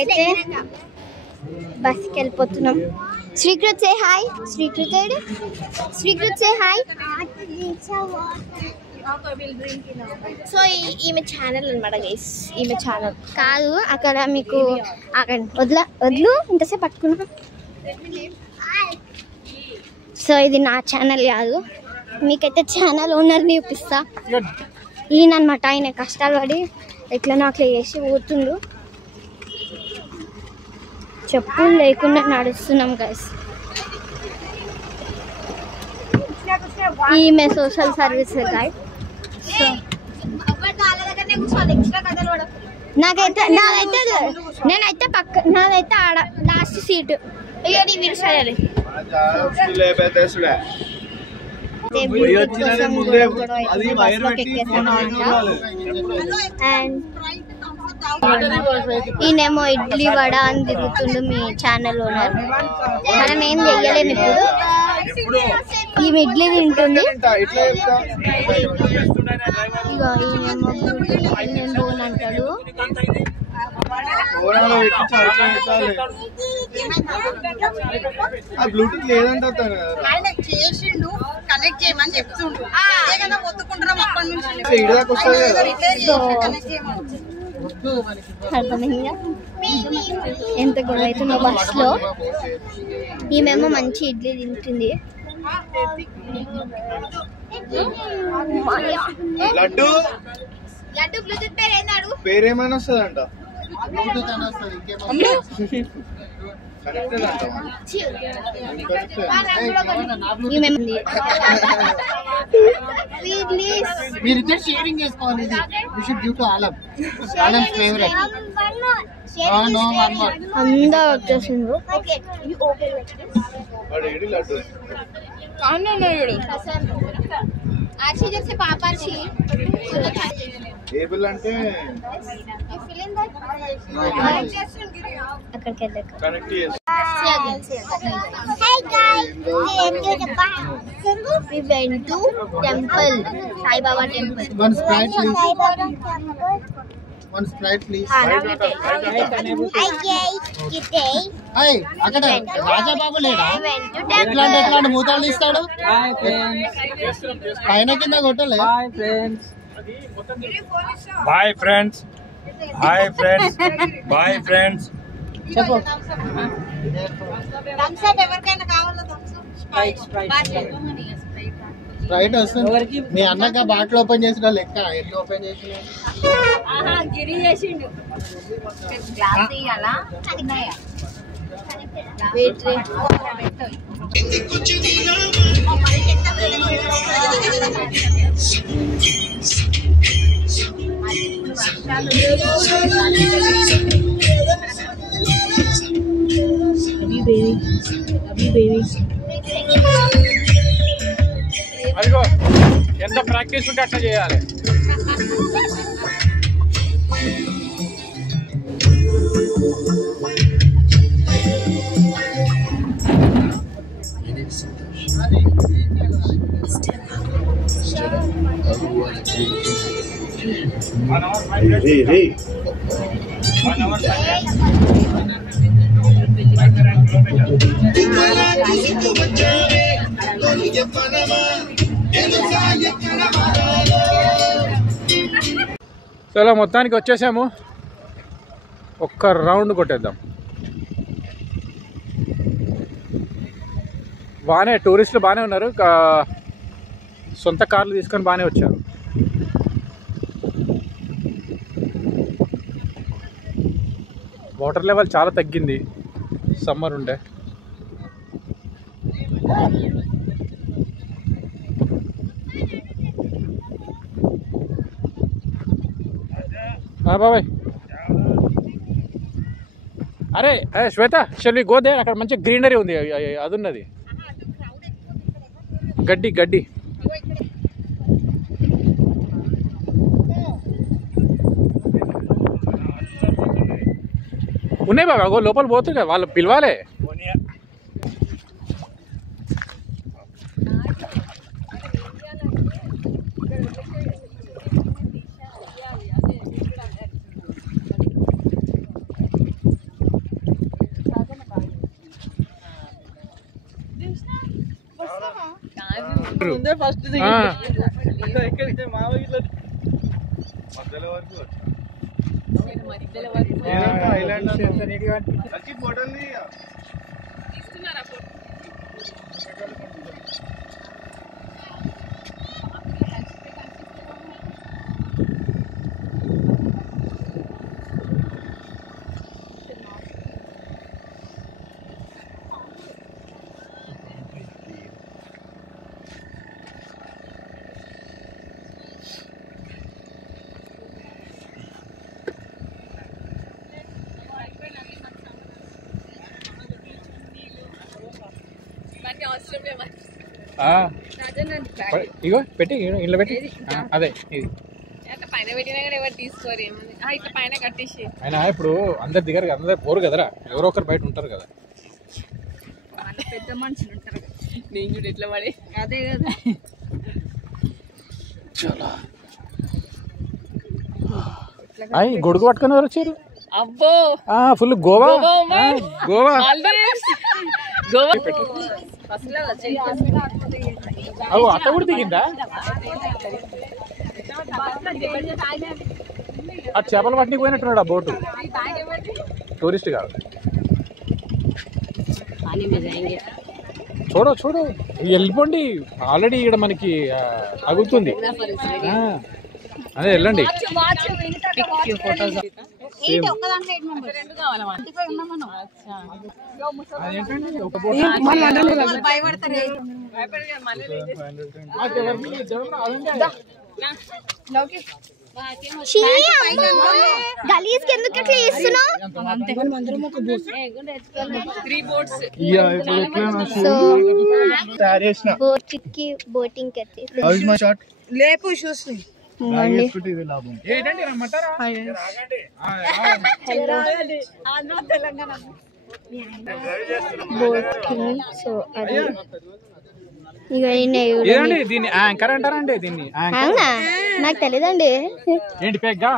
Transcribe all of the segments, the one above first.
అయితే బస్కి వెళ్ళిపోతున్నాం. శ్రీకృత్ సే హాయ్. శ్రీకృత్ సే హాయ్. సో ఈమె ఛానల్ అనమాట గైస్. ఈమె ఛానల్ కాదు, అక్కడ మీకు వద్దు ఇంతసేపు పట్టుకున్నా. సో ఇది నా ఛానల్ కాదు, మీకైతే ఛానల్ ఓనర్ని చూపిస్తా. ఈయన అనమాట, ఆయన కష్టాలు పడి ఎట్లనో అట్లా చేసి పోతుండు. చెప్పులు లేకుండా నడుస్తున్నాం గైస్. ఈమె సోషల్ సర్వీస్ గైడ్. సో నేనైతే ఆడ లాస్ట్ సీటు. ఇక నీ మీరు సరే ఈయనేమో ఇడ్లీ వడ అని తిరుగుతుండు మీ ఛానల్ ఓనర్. మనం ఏం చెయ్యలేము ఇప్పుడు. ఈమె ఇడ్లీ తింటుంది. ఇక ఈయనేమో అంటాడు. బ్లూటూత్ లేదంటే కనెక్ట్ చేయమని చెప్తుండ్రు. అర్థమైందా ఎంత గొడవ అవుతుందో బస్ లో. ఈమెమో మంచి ఇడ్లీ తింటుంది. లడ్డు బ్లూటూత్ పేరు ఏందాడు? పేరేమైనా వస్తుందంట. మీరిద్దరు షేరింగ్ చేసుకోవాలి. అందరూ వచ్చేసిండ్రు. ఏబుల్ అంటే అక్కడికి వెళ్ళాక కనెక్ట్ చేసి we went to temple, Sai Baba temple. One Sprite please. One Sprite please. Hey, అక్కడ రాజాబాబు లేడా? ఎట్లాంటి మూతాలు ఇస్తాడు? పైన కింద కొట్టలే. Bye friends. చెప్పు. స్ప్రైట్ వస్తుంది. మీ అన్నక బాటిల్ ఓపెన్ చేసిన లెక్క ఎన్ని ఓపెన్ చేసిన అదిగో ఎంత ప్రాక్టీస్ ఉంటే అట్లా చేయాలి. చలో మొత్తానికి వచ్చేసాము. ఒక్క రౌండ్ కొట్టేద్దాం. బాగానే టూరిస్టులు బాగానే ఉన్నారు. సొంత కార్లు తీసుకొని బాగానే వచ్చారు. వాటర్ లెవెల్ చాలా తగ్గింది. సమ్మర్ ఉండే బాబాయ్. అరే శ్వేత, షల్ వి గో దేర్? అక్కడ మంచి గ్రీనరీ ఉంది, అది ఉన్నది గడ్డి. ఉన్నాయి బాబా, అగో లోపల పోతుంది కదా, వాళ్ళు పిలవాలి. ఫస్ట్ ఇగో పెట్టి ఇంట్లో పెట్టి అదే ఇది పైన పెట్టినా కానీ ఎవరు తీసుకోరు ఏముంది ఇట్లా పైన కట్టేసి అయినా ఇప్పుడు అందరు దిగరు కదా, అందరు పోరు కదరా, ఎవరో ఒకరు బయట ఉంటారు కదా. పెద్ద మనుషులు ఉంటారు నేను చూడు ఎట్లా పడి అదే కదా అయ్యి గొడుగు పట్టుకొని ఎవరు వచ్చారు? అబ్బో ఫుల్ గోవా గోవా గోవా అత్త కూడా దిగిందా? ఆ చేపలు పట్టనికి పోయినట్టున్నాడు ఆ బోటు, టూరిస్ట్ కాదు. చూడు వెళ్ళిపోండి, ఆల్రెడీ ఇక్కడ మనకి తగులుతుంది. అదే వెళ్ళండి. గలీజ్ ఎందుకు ఇట్లా చేస్తున్నావు? బోటింగ్ లేపు షూస్ సో అది ఇక దీన్ని యాంకర్ అంటారండి. దీన్ని అవునా? నాకు తెలియదండి. ఏంటి పెగ్గా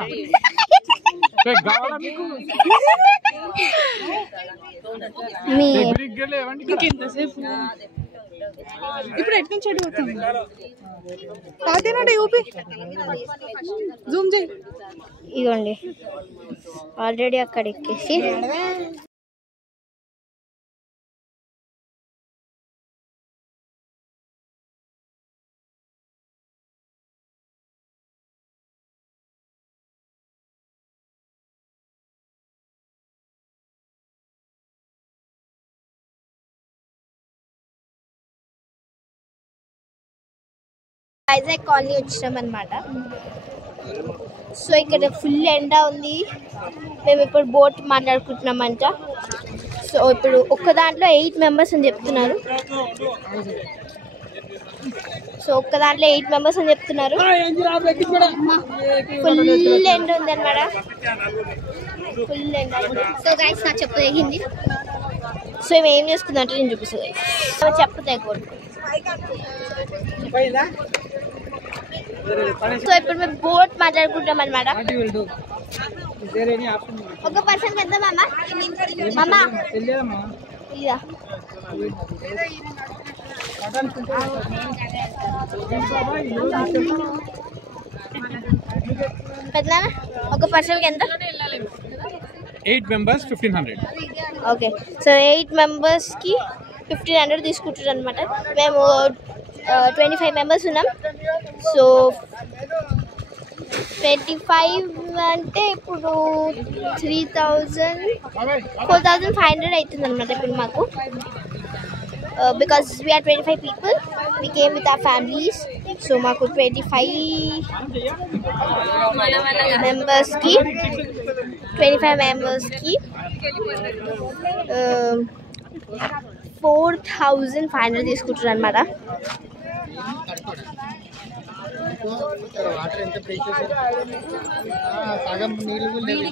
మీ ఇప్పుడు ఎటు నుంచి అడుగుతుంది అదేనండి యూపీ జూమ్ చేయి. ఇగోండి ఆల్రెడీ అక్కడ ఎక్కేసి వైజాగ్ కాలనీ వచ్చినాం అనమాట. సో ఇక్కడ ఫుల్ ఎండ ఉంది. మేము ఇప్పుడు బోట్ మాట్లాడుకుంటున్నామంట. సో ఇప్పుడు ఒక్క దాంట్లో 8 మెంబర్స్ అని చెప్తున్నారు. ఫుల్ ఎండ ఉంది అనమాట, ఫుల్ ఎండ. సో గైస్ నాకు చెప్పు తెగింది. సో ఇవి ఏం చేసుకుందంటే నేను చూపిస్తుంది. సో చెప్పు తెగకూడదు. సో ఇప్పుడు మేము బోట్ మాట్లాడుకుంటాం అనమాట. ఒక పర్సన్ ఎంత మామా? ఇదా పెద్ద ఒక పర్సన్కి ఎంత? 8 members 1500. ఓకే, సో 8 మెంబర్స్కి 1500 తీసుకుంటారు అనమాట. మేము 25 మెంబర్స్ ఉన్నాం. సో 25 అంటే ఇప్పుడు 4,500 అవుతుంది అనమాట ఇప్పుడు మాకు. Because we are 25 people, we came with our families. So మాకు 25 మెంబర్స్కి 4,500 తీసుకుంటారు అనమాట.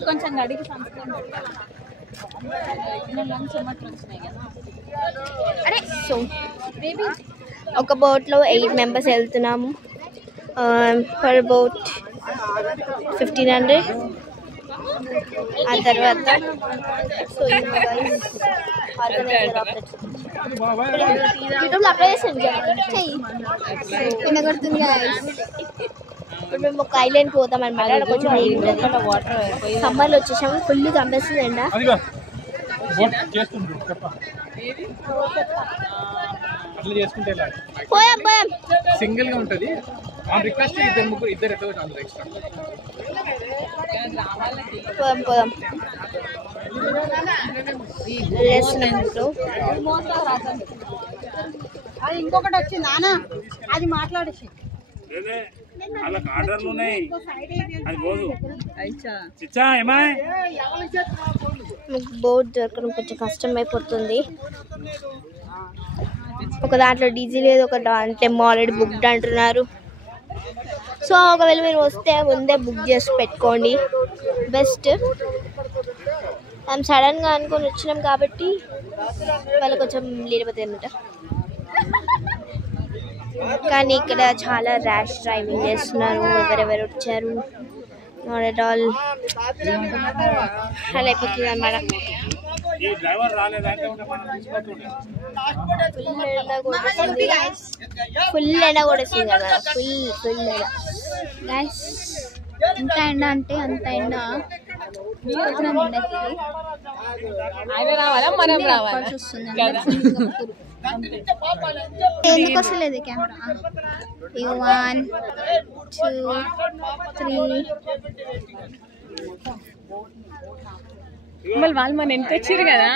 కొంచెం గడికి సో ఒక బోట్లో 8 మెంబర్స్ వెళ్తున్నాము. Per boat 1500. ఆ తర్వాత సో యూట్యూబ్లో అప్లై చేసాను వినగడుతుంది. ఇప్పుడు మేము ఒక ఐలాండ్కి పోతాం అనమాట. కొంచెం సమ్మర్లో వచ్చేసాము. ఫుల్ కంపేస్తుంది ఎండ. పోయాం పోయాం. సింగిల్ గా ఉంటది. రిక్వెస్ట్ ఇద్దరు ఎక్స్ట్రా పోదాం పోదాం. అది ఇంకొకటి వచ్చింది నాన్న, అది మాట్లాడేసి బోట్ దొరకడం కొంచెం కష్టం అయిపోతుంది. ఒక దాంట్లో డీజిల్ లేదు, ఒక దాంట్లో ఆల్రెడీ బుక్డ్ అంటున్నారు. సో ఒకవేళ మీరు వస్తే ముందే బుక్ చేసి పెట్టుకోండి, బెస్ట్. మేము సడన్గా అనుకొని వచ్చినాం కాబట్టి వాళ్ళు కొంచెం లేకపోతే అనమాట. కానీ ఇక్కడ చాలా ర్యాష్ డ్రైవింగ్ చేస్తున్నారు. ఎవరెవరు వచ్చారు నాట్ ఎట్ ఆల్ అలా అయిపోతుంది అన్నమాట. ఫుల్ ఎండ కొడేస్తుంది కదా, ఫుల్ ఎండ గైస్. ఎంత ఎండ అంటే అంత ఎండ. ఎందుకు వస్తలేదు కెమెరా? 1 2 3 వాళ్ళు మన ఎంత వచ్చారు కదా.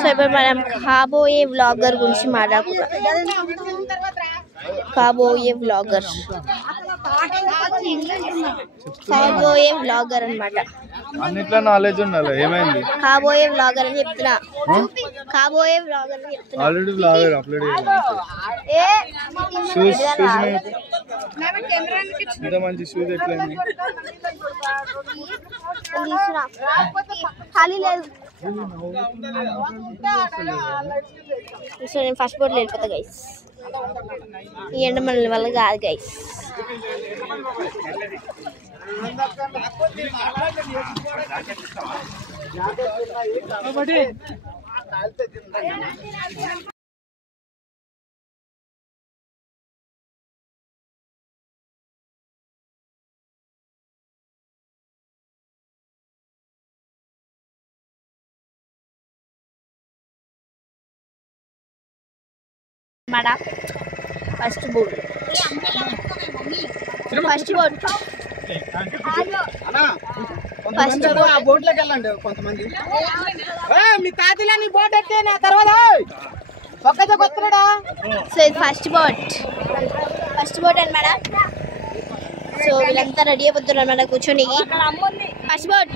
సో ఇప్పుడు మనం కాబోయే వ్లాగర్ గురించి మాట్లాడుకుందాం. కాబోయే వ్లాగర్ అన్నమాట. అన్నిట్లో నాలెడ్జ్ ఉండాలి. ఏమైంది? కాబోయే వ్లాగర్ అని చెప్తున్నా. కాబోయే వ్లాగర్ అని చెప్తున్నా. ఆల్రెడీ వ్లాగర్ అప్లోడ్ ఇంత మంచి షూస్ ఎట్లయింది? ఖాళీ లేదు. సో నేను ఫస్ట్ బోర్డులో వెళ్ళిపోతా గైస్. ఈ ఎండ మన వల్ల కాదు గైస్. ఫస్ట్ బోర్డు బోట్లోకి వెళ్ళండి కొంతమంది. మీ తాతలని బోట్ ఎక్కే నా తర్వాత సో ఇది ఫస్ట్ బోట్ అన్నమాట. సో వీళ్ళంతా రెడీ అయిపోతున్నారు అన్నమాట కూర్చొని. ఫస్ట్ బోట్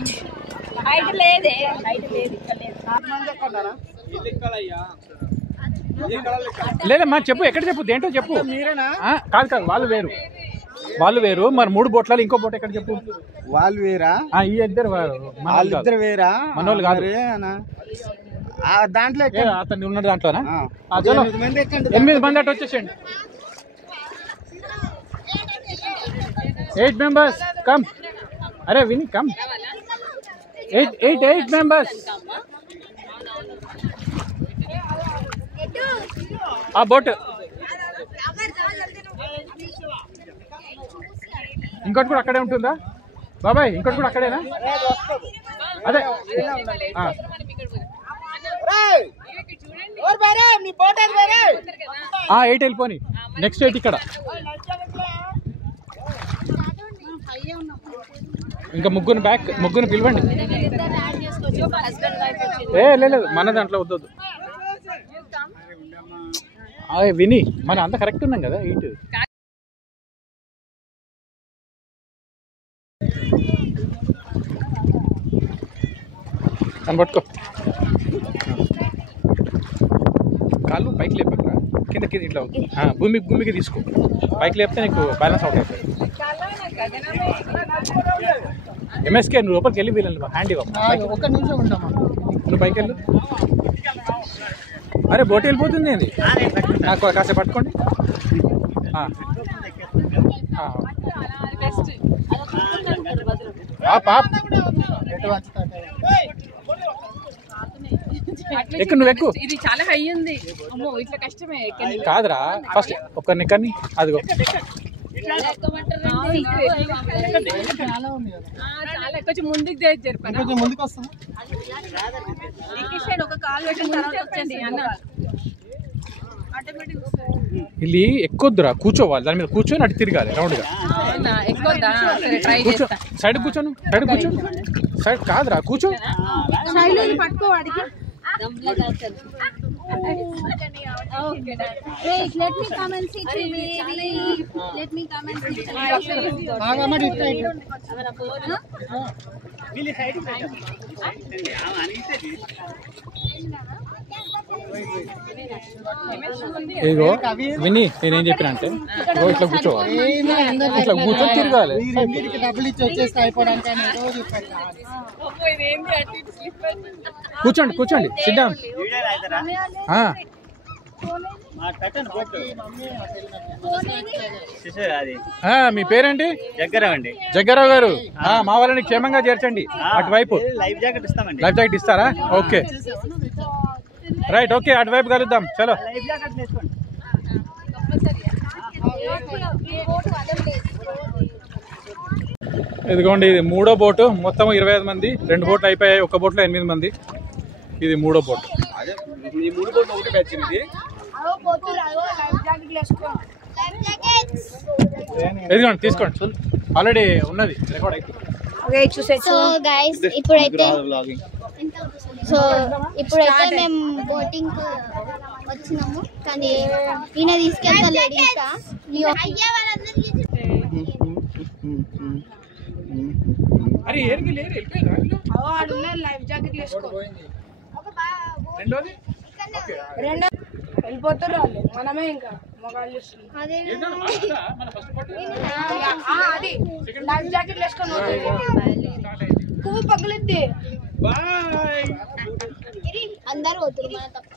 లేదమ్మా చెప్పు, ఎక్కడ చెప్పు, దేంటో చెప్పు. కాదు వాళ్ళు వేరు మరి 3 బోట్లలో ఇంకో బోట్ ఎక్కడ చెప్పు. వాళ్ళు వేరా? ఈ ఇద్దరు వాళ్ళిద్దరు వేరా? మనోళ్ళు కాదు. దాంట్లో అతను ఉన్న దాంట్లోనా? 8 మంది అటు వచ్చేసేయండి. 8 మెంబర్స్ కమ్. అరే విని కమ్. 8 మెంబర్స్. ఆ బోట్ ఇంకోటి కూడా అక్కడే ఉంటుందా బాబాయ్? ఇంకోటి కూడా అక్కడేనా? అదే 8 వెళ్ళిపోని. నెక్స్ట్ 8 ఇక్కడ. ఇంకా ముగ్గురు పిలవండి. లేదు మన దాంట్లో వద్దు. విని మన అంతా కరెక్ట్ ఉన్నాం కదా. 8 అని పట్టుకో. కాళ్ళు పైకి లేపక కింద ఇట్లా భూమికి తీసుకో. పైకి లేపితే నీకు బ్యాలెన్స్ అవుట్ అవుతుంది. ఎంఎస్కే నువ్వు లోపలికి వెళ్ళి వీళ్ళని హ్యాండ్ ఇవ్వ. ఒక్క నిమిషం ఉంటామా? నువ్వు పైకి వెళ్ళు. అరే బోట్ వెళ్ళిపోతుంది ఏంది? నాకు కాసేపు పట్టుకోండి. ఎక్కు నువ్వు ఎక్కు. ఇది చాలా హై ఉంది. అమ్మో ఇట్లా కష్టమే. కాదురా ఫస్ట్ ఒక్కరిని ఎక్కడిని అదిగో కొంచెం ముందుకు జరిపాను. కొంచెం ముందుకు వస్తుంది. ఒక కాలు పెట్టిన తర్వాత వచ్చండి అన్న. ಇಲ್ಲಿ ఎక్కొద్దురా కూర్చోవాలి దాని మీద కూర్చొని అటు తిరగాలి రౌండ్ గా కూర్చో సైడ్ కూర్చోను సైడ్ కాదురా కూర్చో పట్టుకోవాడికి. ఇదిగో విని నేనేం చెప్పిన అంటే ఇట్లా కూర్చోవాలి ఇట్లా కూర్చొని తిరగాలి. డబ్బులు ఇచ్చి వచ్చేస్తే అయిపోవడానికి కూర్చోండి కూర్చోండి సిట్ డౌన్. మీ పేరేంటి? జగ్గారావు అండి. జగ్గారావు గారు మా వాళ్ళని క్షేమంగా చేర్చండి అటువైపు. లైఫ్ జాకెట్ ఇస్తామండి. లైఫ్ జాకెట్ ఇస్తారా? ఓకే రైట్ ఓకే అటువైపు కలుద్దాం చలో. లైఫ్ జాకెట్ వేసుకోండి. ఇదిగోండి ఇది 3వ బోటు. మొత్తం 25 మంది. 2 బోట్లు అయిపోయాయి. ఒక బోట్లో 8 మంది. ఇది 3వ బోట్. ఇదిగోండి తీసుకోండి ఆల్రెడీ ఉన్నది రికార్డ్ అయితే. సో గైస్ ఇప్పుడైతే మేము బోటింగ్ వచ్చినాము కానీ ఈయన తీసుకెళ్తలేడు ఇంకా. అరే ఏరికి లేరు లైఫ్ జాకెట్ వేసుకో. రెండోది వెళ్ళిపోతారు వాళ్ళు. మనమే ఇంకా మొగాళ్ళు అది లైఫ్ జాకెట్ వేసుకొని పువ్వు పగిలిద్ది. అందరూ పోతున్నారు మన తప్ప.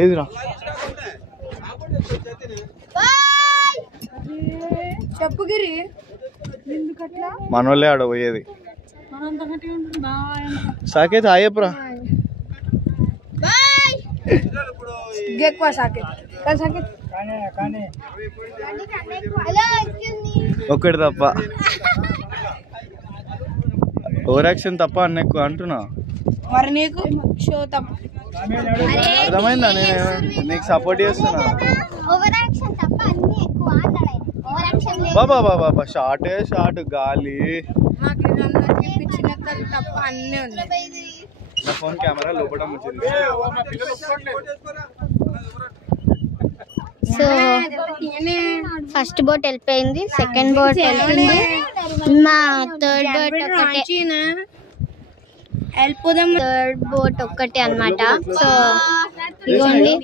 ఏదిరా చెప్పు గిరి ఎందుకట్లా మనోళ్ళే ఆడ పోయేది. సాకేత్ ఆయప్రా ఎక్కువ సాకేత్ ఒక్కటి తప్ప ఓవర్ యాక్షన్ తప్ప అన్న ఎక్కువ అంటున్నా. మరి నీకు షో తప్ప అర్థమైందా? నేను నీకు సపోర్ట్ చేస్తున్నా. బాబా బాబా షార్టే షార్ట్ గాలి. మాకు ఇదందరికీ పిచ్చిన తప్ప అన్నీ ఉన్నాయి. నా ఫోన్ కెమెరా లోపల ముచ్చింది. సో ఫస్ట్ బోట్ వెళ్ళిపోయింది. సెకండ్ బోట్ వెళ్ళింది. మా థర్డ్ బోట్ వెళ్ళిపోదాం. థర్డ్ బోట్ ఒక్కటే అన్నమాట. సో ఇదిగోండి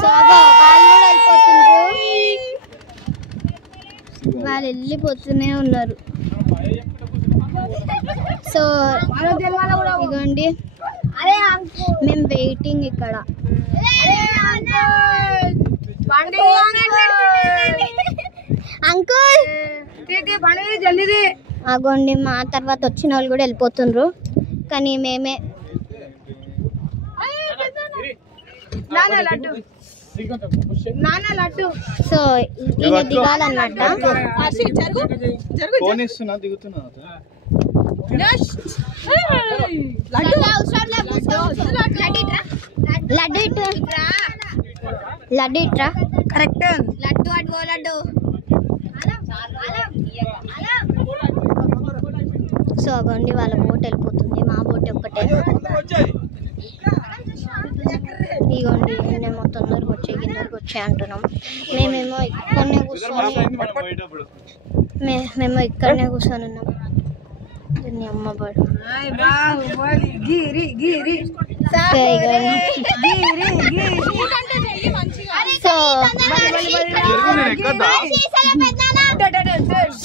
సో వాళ్ళు వెళ్ళిపోతూనే ఉన్నారు. సో ఇదిగోండి మేము వెయిటింగ్ ఇక్కడ. అంకుల్ అగోండి మా తర్వాత వచ్చిన వాళ్ళు కూడా వెళ్ళిపోతుండ్రు కానీ మేమే. సో ఈయన దిగాలన్నమాట. ఫోన్ ఇస్తున్నా దిగుతున్నా. లడ్డు ఇట్రా కరెక్ట్. లడ్డు అడ్వో లడ్డు. సో అగోండి వాళ్ళ బోట్ వెళ్ళిపోతుంది. మా బోట్ ఒక్కటే. ఇగోండి మేము తొందరగా వచ్చే అంటున్నాం. మేమేమో ఇక్కడనే కూర్చొని ఉన్నాం. దీన్ని అమ్మ బడు.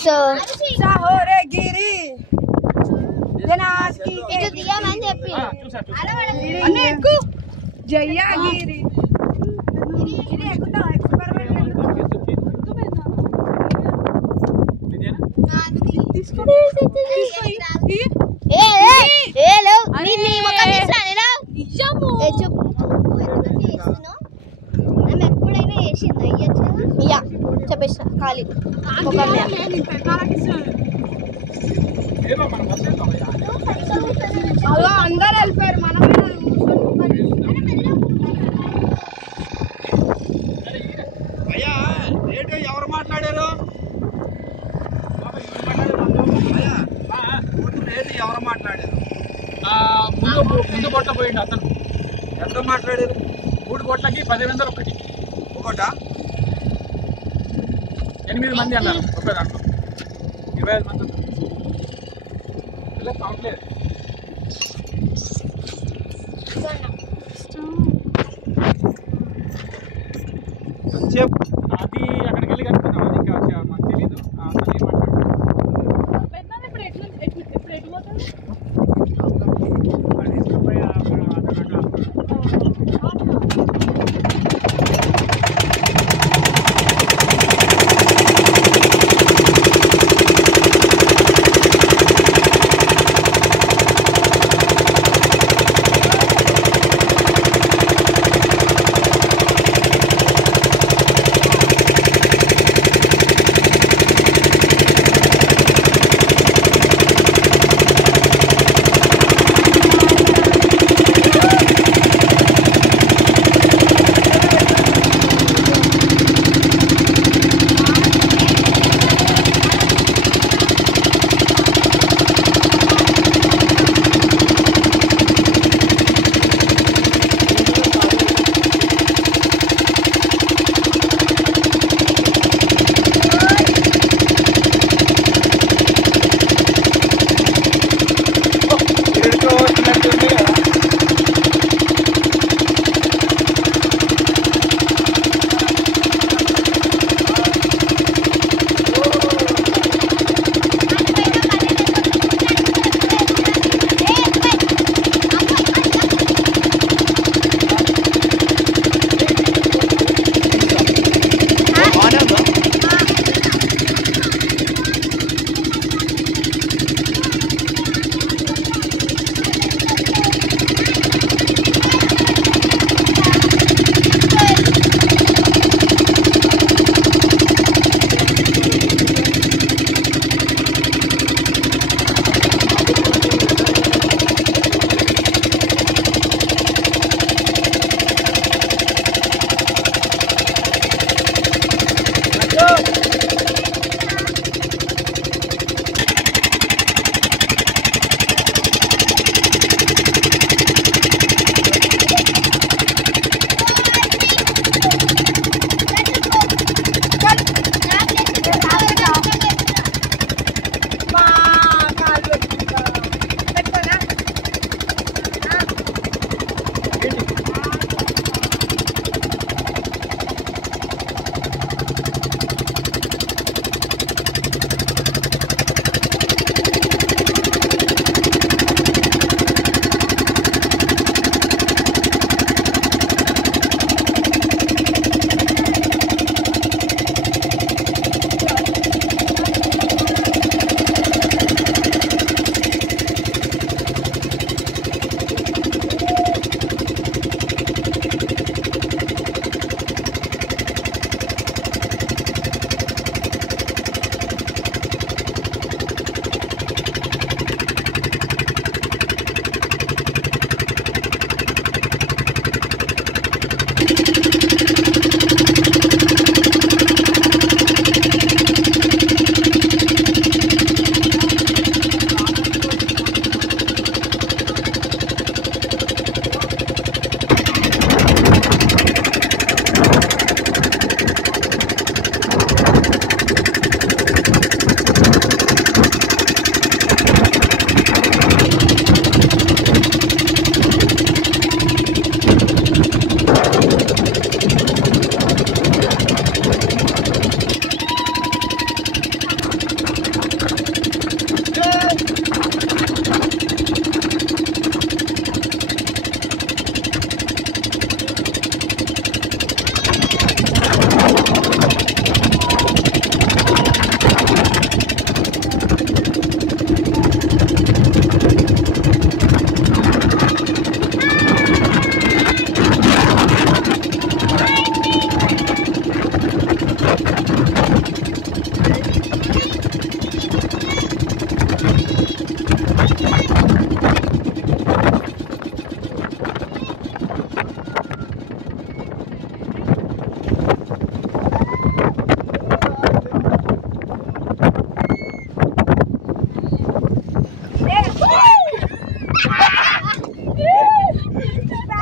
సో ఇటు దిగామని చెప్పి జయ్యాగిరి ఏ ఏ ఏ లేవు నీ ముఖం తీసానేనా ఇయ్యము చెప్పు మేము ఎప్పుడైనా చేసిందా ఇయ్యా చెప్పేసిన ఖాళీ ముఖం అలా అందరు వెళ్ళిపోయారు మనం ఎవరు మాట్లాడారు ఎవరు మాట్లాడారు ముందు బొట్ల పోయిండు అతను ఎంత మాట్లాడారు 3 బొట్లకి 10,000 ఒకటి ఒకటా 8 మంది అన్నారు ఒక దాంట్లో 25 మంది ఇలా కౌంట్ లేదు చెప్పు అది అక్కడికి వెళ్ళి కనుక్కున్నాం అది ఇంకా మాకు తెలీదు అతను ఏం మాట్లాడు పెద్దది ఇప్పుడు ఎటు పోతుంది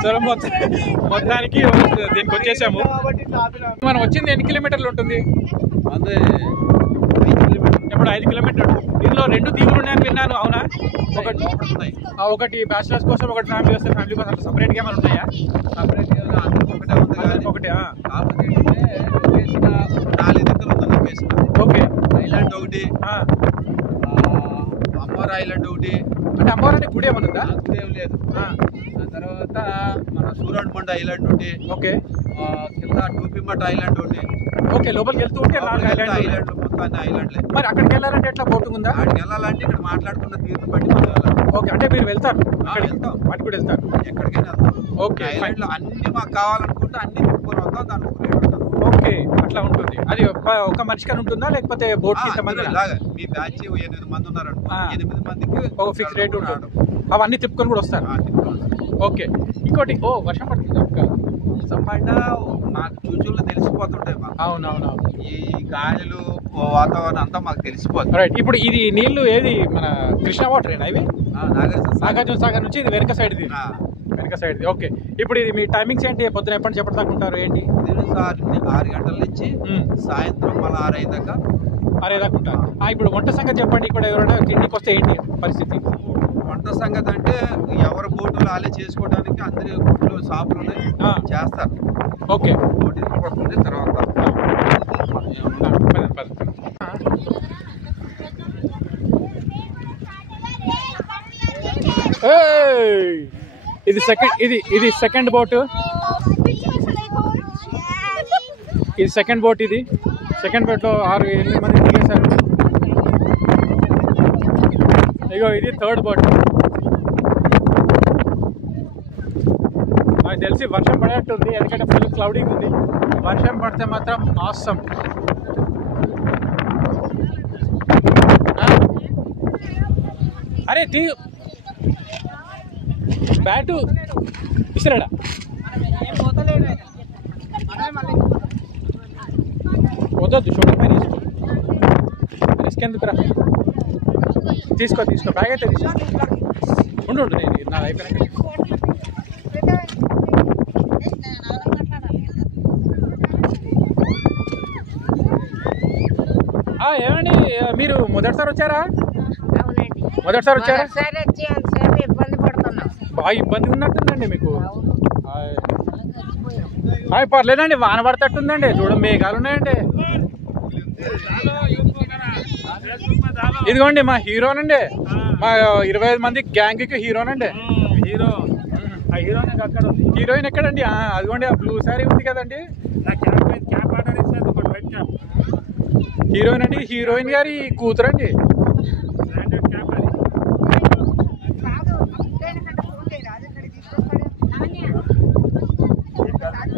సరే మొత్తానికి దీనికి వచ్చేసాము. మనం వచ్చింది ఎన్ని కిలోమీటర్లు ఉంటుంది? ఇప్పుడు 5 కిలోమీటర్లు. ఇందులో 2 దీవులు ఉన్నాయని విన్నాను, అవునా? ఒకటి బ్యాచిలర్స్ కోసం, ఒకటి ఫ్యామిలీ వస్తే ఫ్యామిలీ కోసం. అట్లా సపరేట్గా ఏమైనా ఉన్నాయా? ఒకటి ఓకే. ఐలాండ్ ఒకటి, అమ్మవారి ఐలాండ్ ఒకటి. అంటే అమ్మవారి అంటే గుడి ఏమన్నా ఉందా? గుడి ఏం లేదు. తర్వాత మన సూరడ్మండ ఐలాండ్ ఒకటి. ఓకే. కింద టూపిమట్ ఐలాండ్ ఒకటి. ఓకే, లోపలికి వెళ్తూ ఉంటే 4 ఐలాండ్. మొత్తం ఐలాండ్లే. మరి అక్కడికి వెళ్ళాలంటే ఎట్లా బోటింగ్ ఉందా? అక్కడికి వెళ్ళాలంటే ఇక్కడ మాట్లాడుకున్న తీరుని బట్టి మనం వెళ్ళాలి. ఓకే, అంటే మీరు వెళ్తారు? వెళ్తాం, వాటి కూడా వెళ్తారు, ఎక్కడికైనా వెళ్తాం. ఓకే. ఐలాండ్ లో అన్ని మాకు కావాలనుకుంటే అన్ని తిప్పుకొని వస్తాం, దానికి ఒక రేట్ ఉంటుంది. ఓకే, అట్లా ఉంటుంది. అది ఒక మనిషికి ఉంటుందా లేకపోతే బోట్ కి ఇంతమంది? ఇలాగా మీ బ్యాచ్ 8 మంది ఉన్నారండి, 8 మందికి ఒక ఫిక్స్ రేట్ ఉంటుంది. అవన్నీ తిప్పుకొని కూడా వస్తారు. ఓకే. ఇంకోటి, వర్షం పడుతుంది పడ్డా నాకు చూచుల్లో తెలిసిపోతుంటాయి. అవునవును, ఈ గాలులు వాతావరణం అంతా మాకు తెలిసిపోతుంది. రైట్. ఇప్పుడు ఇది నీళ్లు ఏది మన కృష్ణా వాటర్ ఏనా ఇవి? నాగార్జున సాగర్ నుంచి ఇది వెనక సైడ్, వెనక సైడ్. ఓకే. ఇప్పుడు ఇది మీ టైమింగ్స్ ఏంటి? పొద్దున ఎప్పటి చెప్పటి దాకా ఉంటారు ఏంటి? 6 గంటల నుంచి సాయంత్రం మళ్ళీ 6 అయ్యేదాకా. 6 దాకా ఉంటారు. ఇప్పుడు వంట సంగతి చెప్పండి. ఇక్కడ ఎవరైనా ఇంటికి వస్తే ఏంటి పరిస్థితి? వంట సంగతి అంటే ఎవరి బోటులు ఆలే చేసుకోవడానికి అందరి బోట్లు షాపులు ఉన్నాయి, చేస్తారు. ఓకే. బోటు పడుతుంది. తర్వాత ఇది సెకండ్ బోట్. ఇది సెకండ్ బోట్. ఇది సెకండ్ బోట్లో 6-8 మంది దిగేశారు. ఇగో ఇది థర్డ్ బోట్. నాకు తెలిసి వర్షం పడేట్టుంది, ఎందుకంటే ఫుల్ క్లౌడింగ్ ఉంది. వర్షం పడితే మాత్రం ఆసమ్. అరే తీ బ్యాటు ఇసిరాడా? వద్దొద్దు, షోల్డర్ పైన తీసుకో. రిస్క్ ఎందుకురా? తీసుకో బ్యాగ్ అయితే తీసుకో. ఉండు, నేను నా అయిపోయినాక. ఏమండి, మీరు మొదటిసారి వచ్చారా? మొదటిసారి వచ్చారా? బాగా ఇబ్బంది ఉన్నట్టుందండి మీకు. పర్లేదండి, వాన పడతట్టుందండి. చూడండి, మేఘాలు ఉన్నాయండి. ఇదిగోండి మా హీరోనండి, మా 25 మంది గ్యాంగ్కి హీరోనండి. హీరోయిన్ ఎక్కడండి? అదిగోండి ఆ బ్లూ శారీ ఉంది కదండి, హీరోయిన్ అండి. హీరోయిన్ గారి కూతురండి.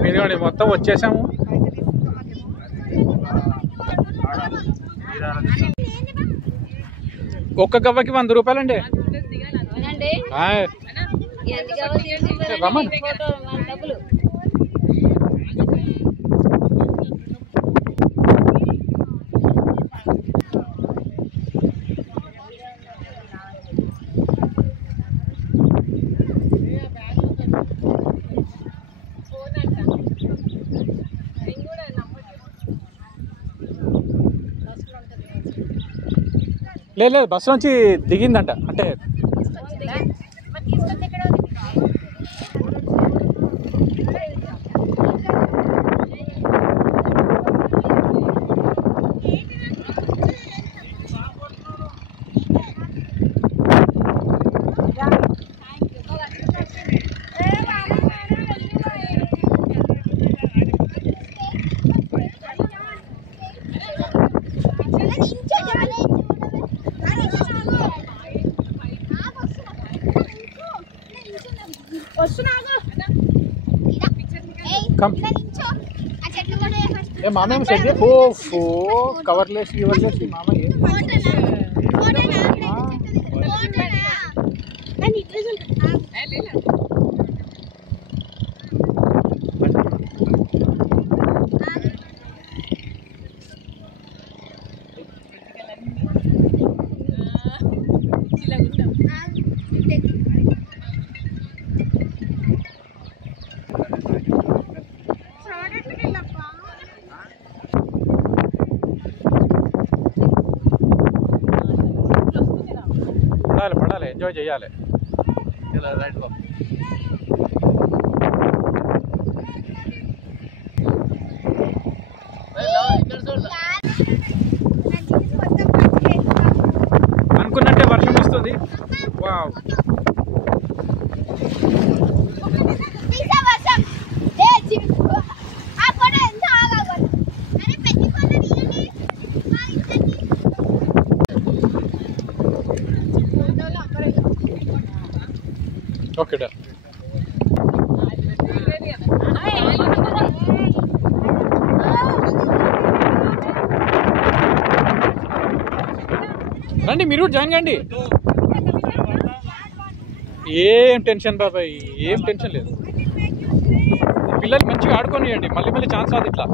ఇదిగోండి మొత్తం వచ్చేసాము. ఒక్క గవ్వకి 100 రూపాయలండి. రమన్ లేదు, బస్సు నుంచి దిగిందంట. అంటే మామయ్య సెట్ కవర్లేసి ఇవర్లేసి మామయ్య చూడాలి, ఎంజాయ్ చేయాలి. అనుకున్నట్టే వర్షం వస్తుంది. వావ్, ఓకే డా. రండి, మీరు కూడా జాయిన్ కండి. ఏం టెన్షన్ బాబాయ్, ఏం టెన్షన్ లేదు. పిల్లలు మంచిగా ఆడుకోనియండి, మళ్ళీ మళ్ళీ ఛాన్స్ రాదు ఇట్లా.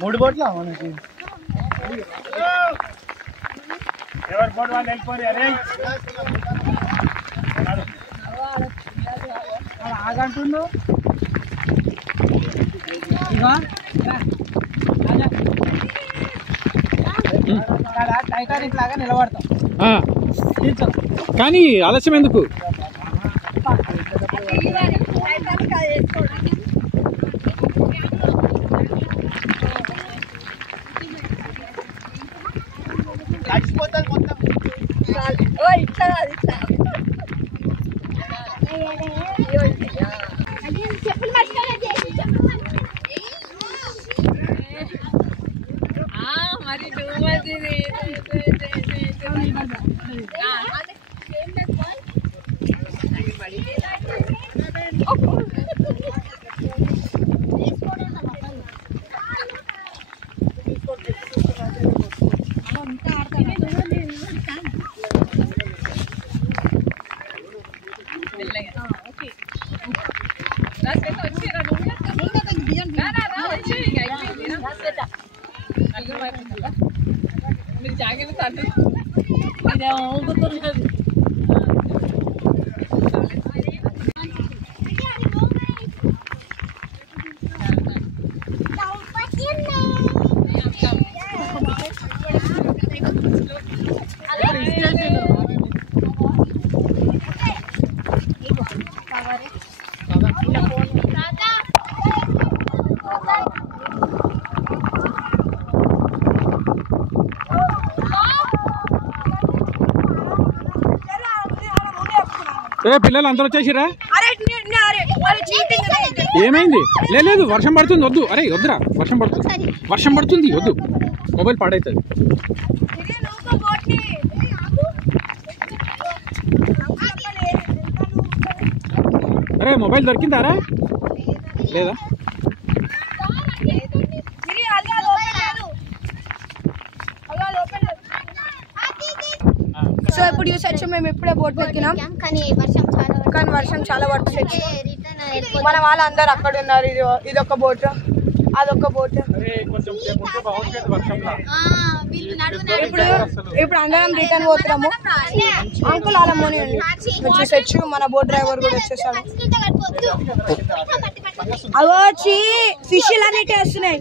మూడు బోట్లా మనకి ఎవరి బోట్ వాళ్ళు వెళ్ళిపోయి అరే ఆగంటుండు. టైటానిక్ లాగా నిలబడతాం కానీ ఆలస్యం ఎందుకు? పిల్లలు అందరూ వచ్చేసిరా? ఏమైంది? లేదు వర్షం పడుతుంది, వద్దు. అరే వద్దురా, వర్షం పడుతుంది, వర్షం పడుతుంది, వద్దు. మొబైల్ పాడైతుంది. అరే మొబైల్ దొరికిందారా? లేదా? సో ఇప్పుడు చూసొచ్చు మేము ఇప్పుడే బోట్ ఎక్కినాం, కానీ వర్షం చాలా పడుతుంది. మన వాళ్ళందరూ అక్కడ ఉన్నారు. ఇదొక బోట్, అదొక బోట్. ఇప్పుడు అందరం రిటర్న్ పోతున్నాము. అంకుల్ అలా మోని చూసొచ్చు, మన బోట్ డ్రైవర్ కూడా వచ్చేసాడు. అగో వచ్చి ఫిష్లు అన్నిటి వస్తున్నాయి,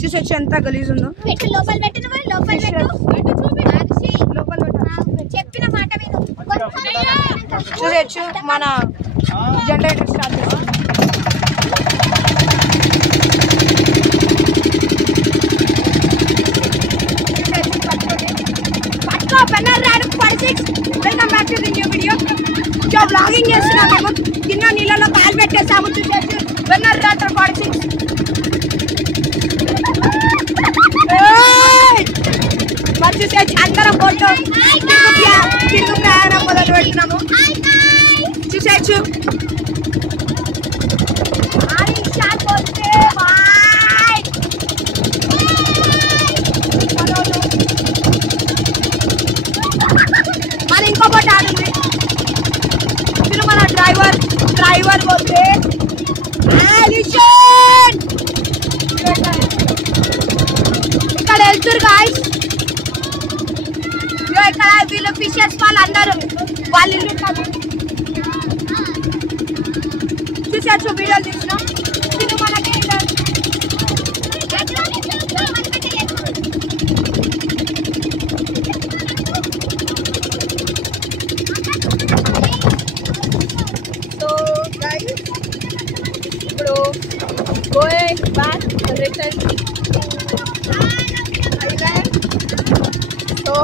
చూసొచ్చు ఎంత గలీజ్ ఉందో. చూసొచ్చు మన జనరేటర్ స్టార్ట్ చేస్తాం. Welcome back to the new video. Blogging చేస్తున్నాం మేము, కింద నీళ్ళలో కాలు పెట్టేసాము. చూసేసి వెన్నర్ రాటర్ 46 చూసేసి అందరం బోట్లో తిరుగు ప్రయాణం మొదలు పెడుతున్నాము. చూసేయచ్చు. మన ఇంకో బోట్ ఆడుంది. తిరుమల డ్రైవర్ పోతే ఇక్కడ వెళ్తురు గాయ్స్. ఇక్కడ వీళ్ళు ఫిషర్స్ వాళ్ళు అందరూ వాళ్ళు ఇల్లు చూసేచ్చు. వీడియోలు తీసినాం. తిరుమలకి సో గైస్ ఇప్పుడు going back return island. So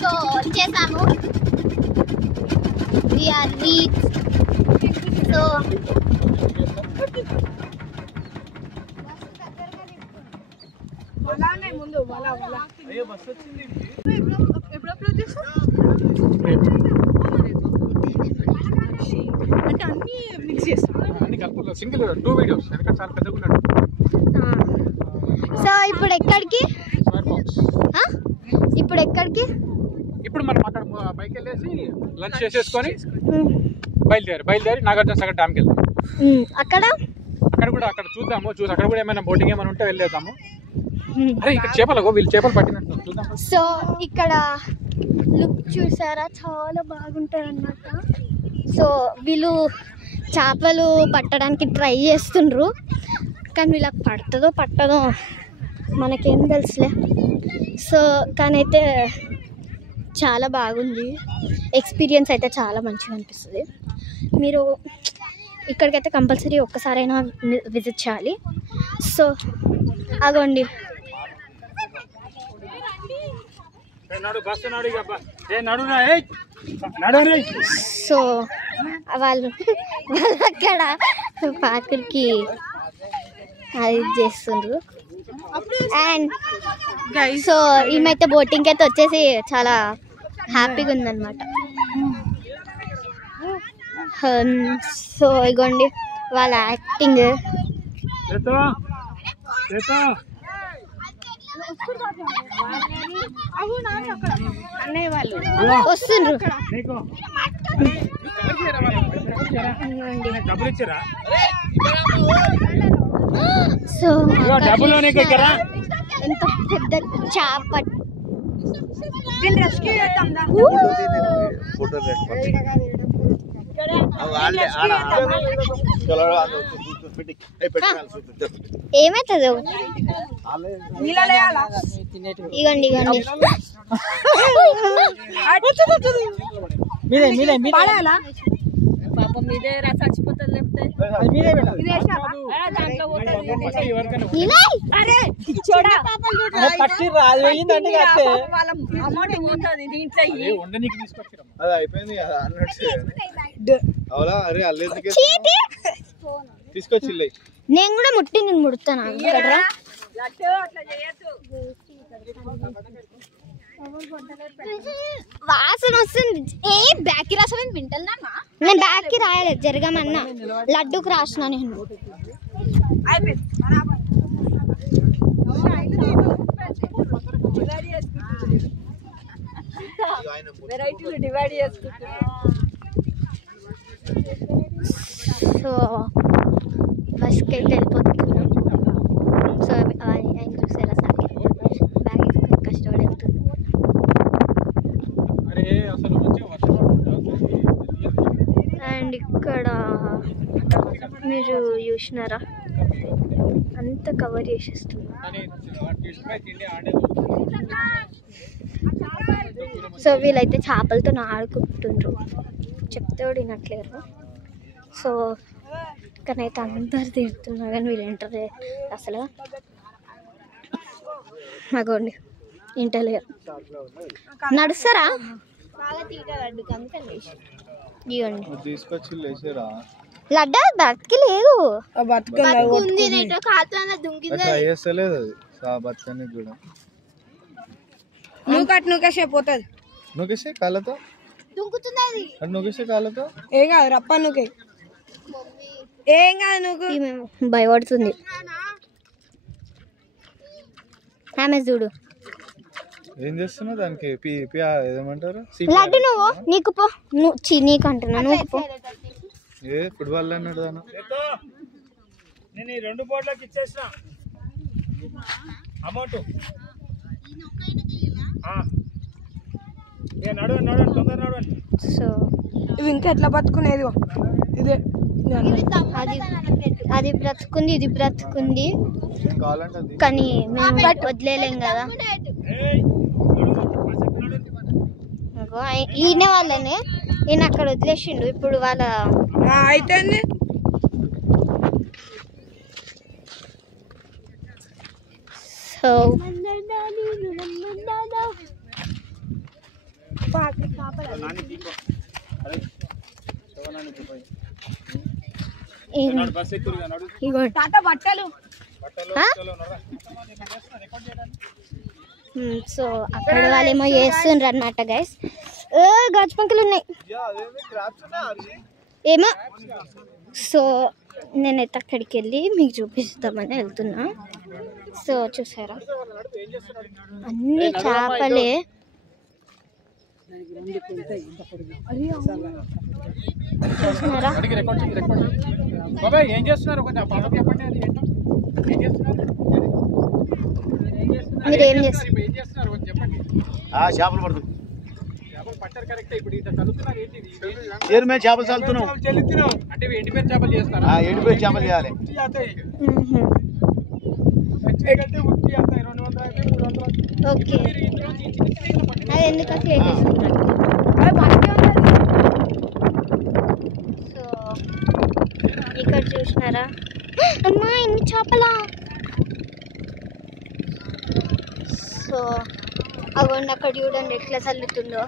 so వచ్చేసాము. We are reach. సో ఎప్పుడు అప్లోడ్ చేస్తావు అంటే అన్ని మిక్స్ చేస్తాం అన్ని కలుపుతాం సింగిల్ 2 వీడియోస్ ఎందుకంటే చాలా పెద్దగా ఉన్నాడు. సో ఇప్పుడు ఎక్కడికి ఫైర్ బాక్స్ ఇప్పుడు ఎక్కడికి ఇప్పుడు మనం అక్కడ బైక్ వెళ్ళేసి లంచ్ చేసేసుకొని బయలుదేరి నాగార్జున సాగర్ డ్యామ్కి వెళ్తాం. అక్కడ అక్కడ చూద్దాము అక్కడ కూడా ఏమైనా బోటింగ్ ఏమైనా ఉంటే వెళ్ళేద్దాము. అరే ఇక్కడ చేపలు వీళ్ళు చేపలు పట్టినట్టు చూద్దాం. సో ఇక్కడ లుక్ చూసారా, చాలా బాగుంటారు అన్నమాట. సో వీళ్ళు చేపలు పట్టడానికి ట్రై చేస్తుండ్రు, కానీ వీళ్ళకి పట్టదో మనకేం తెలుసులే. సో కానీ అయితే చాలా బాగుంది, ఎక్స్పీరియన్స్ అయితే చాలా మంచిగా అనిపిస్తుంది. మీరు ఇక్కడికైతే కంపల్సరీ ఒక్కసారైనా విజిట్ చేయాలి. సో అగోండి సో వాళ్ళు అక్కడ పాకులకి అది చేస్తుండ్రు. అండ్ సో ఈమెయితే బోటింగ్కి అయితే వచ్చేసి చాలా హ్యాపీగా ఉందన్నమాట. సో ఇగోండి వాళ్ళ యాక్టింగ్. అన్నయ్య వాళ్ళు వస్తుండ్రు. సో ఎంత పెద్ద చేప. దీన్ని రెస్క్యూ చేద్దాం. ఏమవుతుంది ఇగండి పాపం మీదే చచ్చిపోతుంది లేకపోతే దాంట్లో వాళ్ళ అమౌంట్ పోతుంది దీంట్లో అది అయిపోయింది కదా అన్నట్టు. అవునా? అరే అల్లెందుకే తీసుకొచ్చి నేను కూడా ముడతాను వాసన వస్తుంది. బ్యాక్కి రాసామని వింటా. నేను బ్యాక్కి రాయలేదు, జరగమన్నా లడ్డుకు రాసిన నేను. వెరైటీలు డివైడ్ చేసుకుంటున్నాం. సో బస్కి అయితే వెళ్ళిపోతున్నాం. సో ఆయన చూసేలా సార్ బ్యాగ్ ఎక్కువ కష్టపడి వెళ్తుంది. అండ్ ఇక్కడ మీరు చూసినారా అంత కవర్ చేసేస్తుంది. సో వీళ్ళైతే చేపలతో ఆడుకుంటుండ్రు, చెప్తే వినట్లేరు. సో ఇక్కడైతే అందరు తిడుతున్నారు కానీ వీళ్ళు ఎంటర్ అసలు అగోండి ఇంటలేరు. నడుస్తారా? తీసుకొచ్చి లేచారా? లడ్డ బతికి లేదు, అయ్యేస్తలేదు అది బతకనికి కూడా. నూకేసే పోతుంది. నూకేసే కాళ్ళతో నూకేసే కాళ్ళతో ఏం కాదు, రప్ప నూకే ఏం కాదు. నువ్వు భయపడుతుంది ఆమె చూడు. ఏం చేస్తున్నావు దానికి? ఏమంటారు లడ్డు నువ్వు నీకు పో, నీకు అంటున్నా నువ్వు పో. ఏ ఫుట్బాల్ అన్నాడు దాన్ని. నేను 2 బోర్డులకు ఇచ్చేసిన అమౌంట్. సో ఇవి ఇంకా ఎట్లా బతుకునేది ఇదే. అది బ్రతుకుంది, ఇది బ్రతుకుంది, కావాలంటే కానీ మేము వదిలేలేం కదా. ఈయన వాళ్ళనే ఈయన అక్కడ వదిలేసిండు. ఇప్పుడు వాళ్ళ అయితే సో బట్టలు సో అక్కడ వాళ్ళేమో చేస్తుండ్రు అన్నమాట గైస్. గాజు పంకులు ఉన్నాయి ఏమో. సో నేనైతే అక్కడికి వెళ్ళి మీకు చూపిస్తామని వెళ్తున్నా. సో చూసారా అన్ని చేపలే. చూస్తున్నారా ఏం చేస్తున్నారు కొంచెం పదం చెప్పండి. అది ఏంటో ఏం చేస్తున్నారు మీరు ఏం చేస్తారు? ఏం చేస్తున్నారు కొంచెం చెప్పండి. చేపలు పడుతుంది చేపలు పట్టారు కరెక్టే. ఇప్పుడు ఇంత చదువుతున్నారు ఏంటి? చేరు మేము చేపలు చల్లుతున్నాం అంటే ఎండిపోయిన చేపలు చేస్తారా? ఎండిపోయి చేపలు చేయాలి. ఓకే అది ఎందుకు అట్లా చేస్తున్నారు? సో ఇక్కడ చూసినారా అమ్మా ఇన్ని చేపలా. సో అవ్వండి అక్కడ చూడండి ఎట్లా చల్లుతుందో.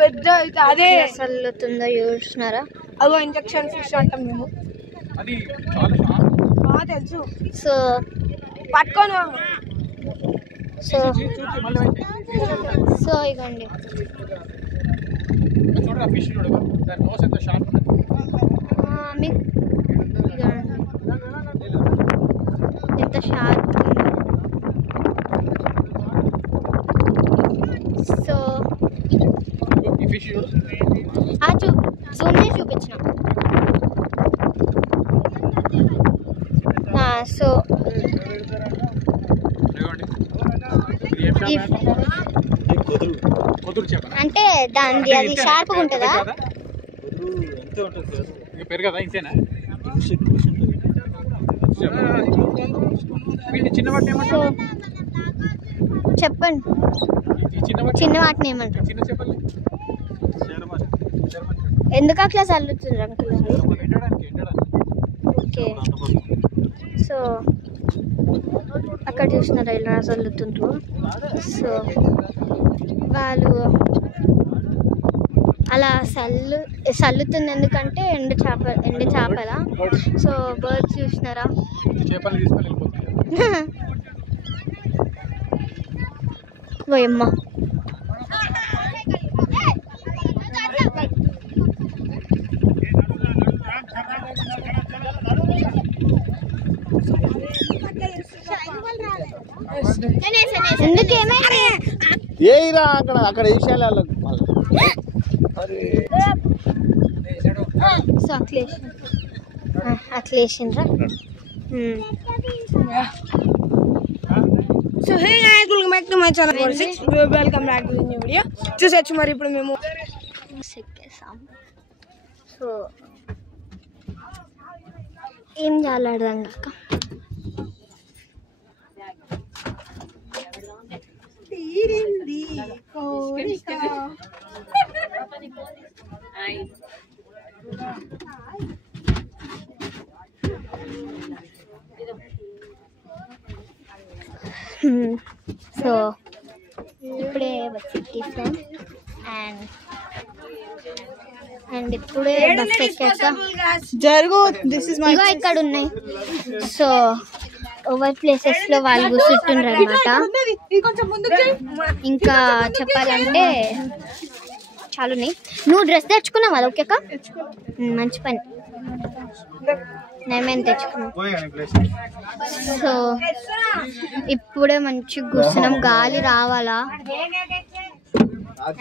పెద్ద అదే చల్లుతుందో చూసినారా. అదో ఇంజక్షన్ ఫిష్ అంటాం మేము. అది చాలా తెలుసు. సో పట్టుకోను. సో ఇగోండి చూడరా ఫిష్ చూడ దాని నోస్ ఎంత షార్ప్ మీకు ఎంత షార్ప్. సో ఈ ఫిష్ జూమ్ చేసి చూపించిన. సో అంటే దాని అది షార్ప్గా ఉంటుందా? పెరగదా ఇంతేనా? చిన్న వాటిని ఏమంటారు? చెప్పండి చిన్న వాటిని ఏమంటారు? చిన్న చెప్పండి. ఎందుకు అట్లా చల్లుతుండ్రు అంకుల్? ఓకే సో అక్కడ చూసినారా ఇలా చల్లుతుండ్రు. సో వాళ్ళు అలా చల్లుతుంది ఎందుకంటే ఎండు చేపల. సో బర్డ్స్ చూసినారా ఓయమ్మ. ఎందుకేమే ఏరా అక్కడ విషయాలు సో అట్లా వేసిండ్రా. So hey guys welcome back to my channel. Welcome back to new video. చూసొచ్చు మరి ఇప్పుడు మేము సో ఏం చేయాలడదాం అక్క. సో ఇప్పుడే వచ్చి టిఫిన్ అండ్ ఇప్పుడే బస్ ఎక్కాక జరుగు. దిస్ ఇస్ మై ఇగో ఇక్కడ ఉన్నాయి. సో ఓవర్ ప్లేసెస్ లో వాళ్ళు కూర్చుంటుండ్రు అనమాట. ఇంకా చెప్పాలంటే చాలా ఉన్నాయి. నువ్వు డ్రెస్ తెచ్చుకున్నావా? ఓకే అక్క మంచి పని. నేమేం తెచ్చుకున్నాం. సో ఇప్పుడే మంచిగా కూర్చున్నాం. గాలి రావాలా.